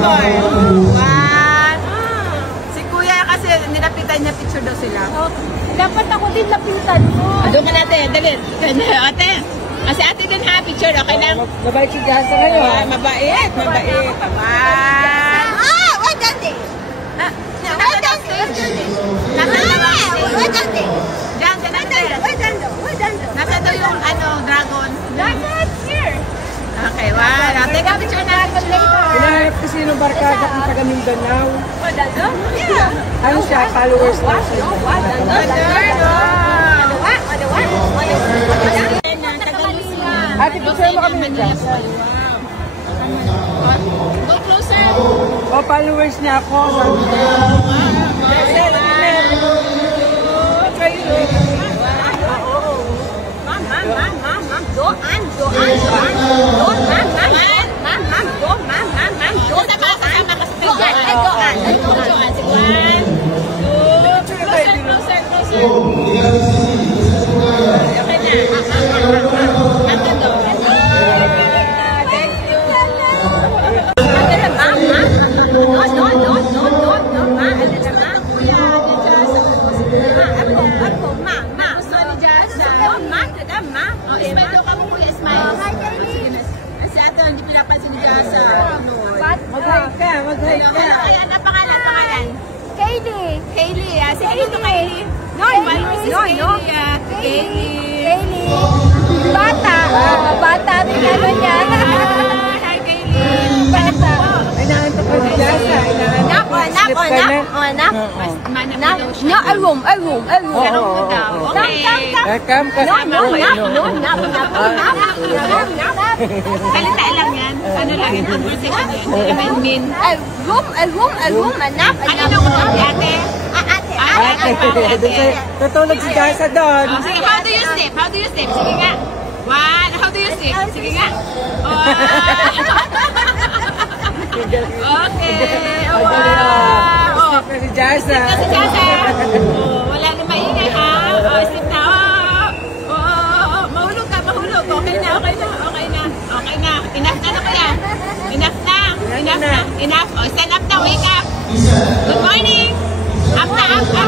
more. One. Si Kuya kasi nilapitan niya picture daw sila. Dapat ako din lapitan mo. Doon ka natin, dali. Ate. Kasi ate din ha, picture. Okay lang? Mabait si Jasa ngayon. Mabait. Mabait. What does it? Nasa daw yung dragon. Dragon here. Okay, wow. Teka, picture na. Hinahanap kasi yung barkada ang taga Mindanao. What does it? Ano siya? Followers na siya. Ate, picture mo kami ng Jasa. Go closer. O, followers niya ako. Mag-hike ka. Ano pangalan? Kaylee. Kaylee, sige ito Kaylee. Kaylee. Bata rin ano niya. Hi Kaylee. Bata. Hinahanap ko si Jasa. Anak. No, a room. Come kasi. Salita lang yan. Ano lang yung conversation yan. A room, anak. Ano ko ate? Ate. Tutulog si Jasa doon. Sige, how do you sleep? Sige nga. One, how do you sleep? Sige nga. Okay. Wow. Si Jasa. Si Jasa. Wala na maingay ha. Sleep na. Mahulog ka. Okay na. Enough na kuya. Enough. Stand up na. Wake up. Good morning. Up na. Jasa.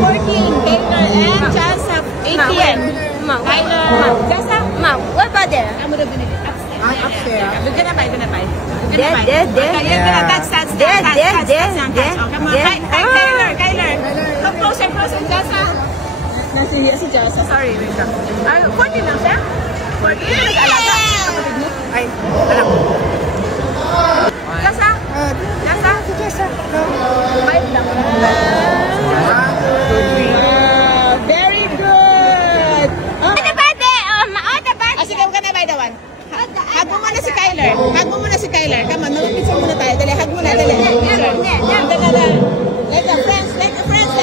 14. Taylor and Jasa. 18. Tyler. Jasa. Mom, what about there? Kamu udah gini. Upstairs. Doon na ba? There. Kyler. Come closer, Jasa. Nasiya si Jasa. Sorry, wait lang. 14 lang siya? 14? Nag-alaga? Kapatid mo? Ay, anak mo. Jasa? Jasa? 5 lang. Very good. Sige, huwag ka na by the one. Hug mo muna si Kyler. Come on, mag-picture muna tayo. Dali, hug muna. Dali. Like friends.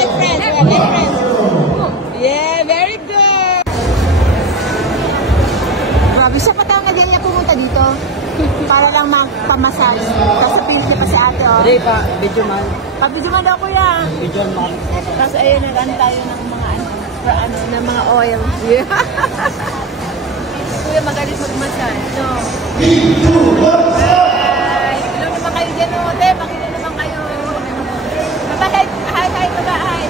Yeah, very good. Grabe, siya pa tao na ganyan pumunta dito. Para lang magpamasal. Tapos sabihin niya pa si ate, oh. Hindi pa, video man. Video man daw, kuya. Video man. Tapos ayun, nag-ano tayo ng mga ng mga oil. Yeah. Kuya, magalit magmasal. So, ilan naman kayo dyan, ote? Pakita naman kayo. Hi.